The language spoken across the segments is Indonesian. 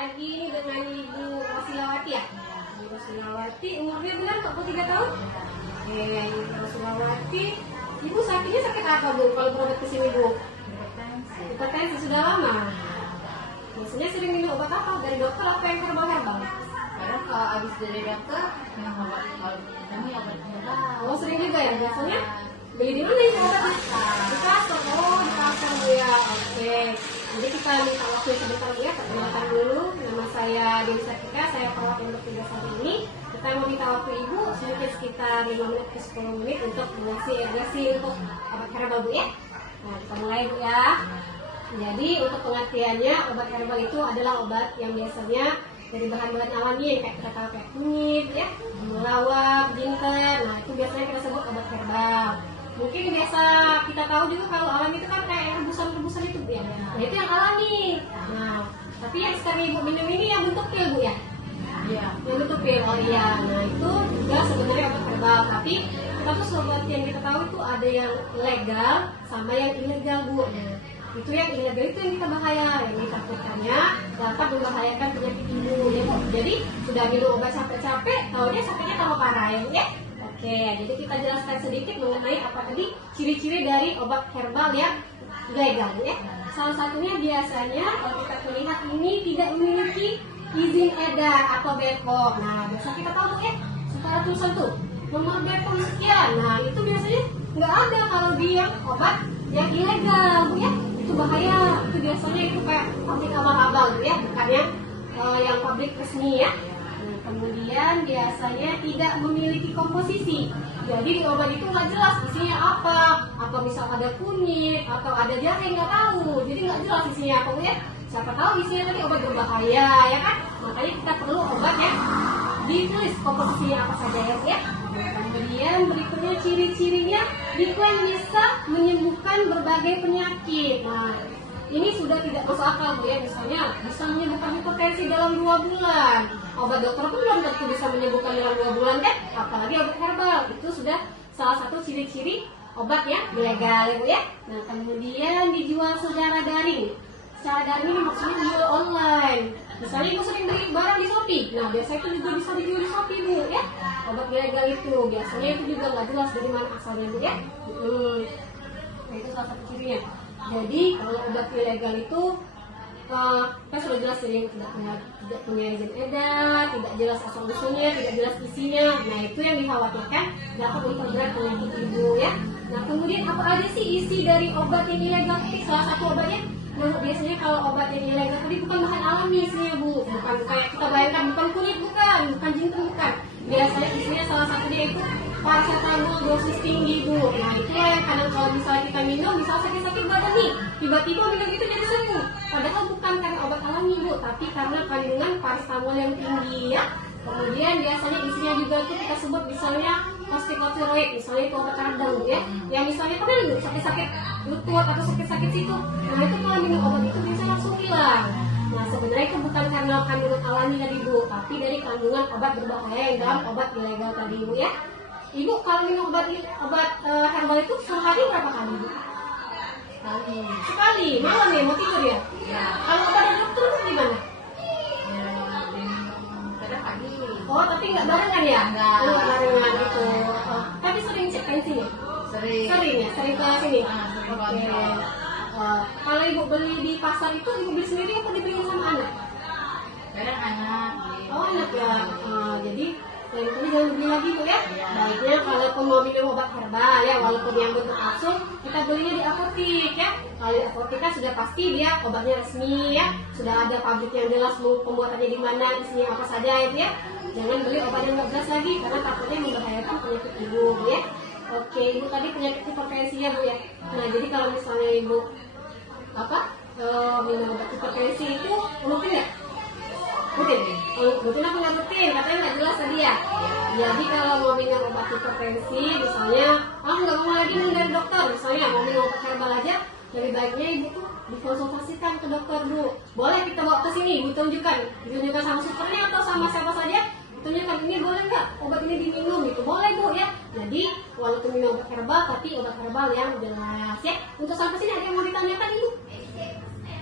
lagi nih dengan Ibu Rosilawati ya. Ibu Rosilawati umurnya benar 43 tahun? Oke, Ibu Rosilawati. Ibu sakitnya sakit apa Bu kalau berobat ke sini Bu? Hipertensi sudah lama. Biasanya sering minum obat apa? Dari dokter apa yang herbal-herbal? Kadang kalau habis dari dokter minum obat, kalau minum obat herbal. Oh sering juga ya? Biasanya beli di mana ya obatnya? Di pasar. Oh di pasar Bu ya. Oke. Jadi kita minta waktu sebentar Bu ya. Perkenalkan dulu. Nama saya Dewi Sartika. Saya perawat yang bertugas hari ini. Kita mau minta waktu Ibu mungkin sekitar 5 menit ke 10 menit untuk mengasih untuk obat herbal Bu ya. Nah kita mulai Bu ya. Jadi untuk pengertiannya obat herbal itu adalah obat yang biasanya dari bahan-bahan alami yang kayak kita tahu kayak kunyit ya, melawak, jinten. Nah itu biasanya kita sebut obat herbal. Mungkin biasa kita tahu juga kalau alami itu kan kayak rebusan-rebusan itu Bu ya. Nah itu yang alami. Nah tapi yang sekarang Ibu minum ini yang bentuk pil Bu ya. Iya. Yang bentuk pil. Oh iya. Nah itu juga sebenarnya obat herbal. Tapi kita tuh obat yang kita tahu itu ada yang legal sama yang ilegal Bu. Nah, itu yang ilegal itu yang kita bahaya, yang ditakutkannya dapat membahayakan penyakit Ibu ya Bu. Jadi sudah minum obat capek-capek, tahunya sakitnya tambah parah ya Bu ya. Oke, jadi kita jelaskan sedikit mengenai apa tadi ciri-ciri dari obat herbal yang ilegal ya. Salah satunya biasanya kalau kita melihat ini tidak memiliki izin edar atau BPOM. Nah, biasa kita tahu ya, secara tulisan tuh nomor BPOM sekian. Nah, itu biasanya nggak ada kalau dia obat yang ilegal Bu ya. Itu bahaya. Itu biasanya itu kayak pabrik abal-abal Bu ya, bukan yang pabrik resmi ya. Nah, kemudian biasanya tidak memiliki komposisi. Jadi di obat itu nggak jelas isinya apa misal ada kunyit atau ada jahe nggak tahu. Jadi nggak jelas isinya apa Bu ya. Siapa tahu isinya tadi obat berbahaya ya kan? Makanya kita perlu obat yang ditulis komposisinya apa saja ya Bu ya. Kemudian berikutnya ciri-cirinya diklaim bisa menyembuhkan berbagai penyakit. Nah, ini sudah tidak masuk akal Bu ya. Misalnya bisa menyembuhkan hipertensi dalam 2 bulan. Obat dokter pun belum tentu bisa menyembuhkan dalam 2 bulan kan? Apalagi obat herbal. Itu sudah salah satu ciri-ciri obat yang ilegal ya Bu ya. Nah, kemudian dijual secara daring. Secara daring ini maksudnya dijual online. Misalnya Ibu sering beli barang di Shopee. Nah, biasanya itu juga bisa dijual di Shopee Bu ya. Obat ilegal itu biasanya itu juga nggak jelas dari mana asalnya Bu ya. Nah, itu salah satu cirinya. Jadi kalau obat ilegal itu kan sudah jelas ya, tidak punya izin edar, tidak jelas asal usulnya, tidak jelas isinya. Nah itu yang dikhawatirkan dapat memperberat penyakit Ibu ya. Nah kemudian apa aja sih isi dari obat yang ilegal ini? Salah satu obatnya, nah, biasanya kalau obat yang ilegal tadi bukan bahan alami isinya Bu, bukan kayak kita bayangkan, bukan kunyit bukan jinten bukan. Biasanya isinya salah satunya itu paracetamol dosis tinggi Bu. Nah itu yang kadang kalau misalnya kita minum, misalnya sakit-sakit badan nih, tiba-tiba minum itu jadi sembuh. Padahal bukan karena obat alami Bu, tapi karena kandungan paracetamol yang tinggi ya. Kemudian biasanya isinya juga tuh kita sebut misalnya corticosteroid, misalnya itu obat radang Bu ya. Yang misalnya kan sakit-sakit lutut atau sakit-sakit situ. Nah itu kalau minum obat itu bisa langsung hilang. Nah sebenarnya itu bukan karena kandungan alami tadi Bu, tapi dari kandungan obat berbahaya yang dalam obat ilegal tadi Bu ya. Ibu kalau minum obat herbal itu sehari berapa kali Bu? Sekali. Malam ya mau tidur ya? Ya. Kalau obat dari dokter itu gimana? Kadang pagi. Oh tapi nggak barengan ya? Nggak. Nggak barengan itu. Oh, tapi sering cek tensinya? Sering. Sering ya? Sering ke sini? Sering Oke. kontrol. Kalau Ibu beli di pasar itu Ibu beli sendiri atau dibeli sama anak? Kadang anak. Oh anak ya. Jadi yang itu jangan beli lagi Bu ya. Iya. Baiknya kalaupun mau minum obat herbal ya, walaupun yang bentuk kapsul, kita belinya di apotik ya. Kalau di apotik kan sudah pasti dia obatnya resmi ya, sudah ada pabrik yang jelas pembuatannya di mana, isinya apa saja itu ya. Jangan beli obat yang nggak jelas lagi karena takutnya membahayakan penyakit Ibu Bu ya. Oke, Ibu tadi penyakit hipertensi ya Bu ya. Nah jadi kalau misalnya Ibu minum obat hipertensi itu rutin ya? Rutin? Rutin apa nggak rutin? Katanya nggak jelas tadi ya. Jadi kalau mau minum obat hipertensi, misalnya, nggak mau lagi minum dari dokter, misalnya mau minum obat herbal aja, lebih baiknya Ibu tuh dikonsultasikan ke dokter dulu. Boleh kita bawa ke sini, ditunjukkan sama susternya atau sama siapa saja, ditunjukkan ini boleh nggak obat ini diminum gitu, boleh Bu ya. Jadi walaupun minum obat herbal, tapi obat herbal yang jelas ya. Untuk sampai sini ada yang mau ditanyakan Ibu?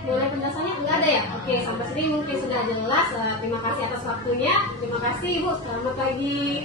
Mengenai penjelasannya nggak ada ya? Oke, sampai sini mungkin sudah jelas. Terima kasih atas waktunya. Terima kasih Ibu. Selamat pagi.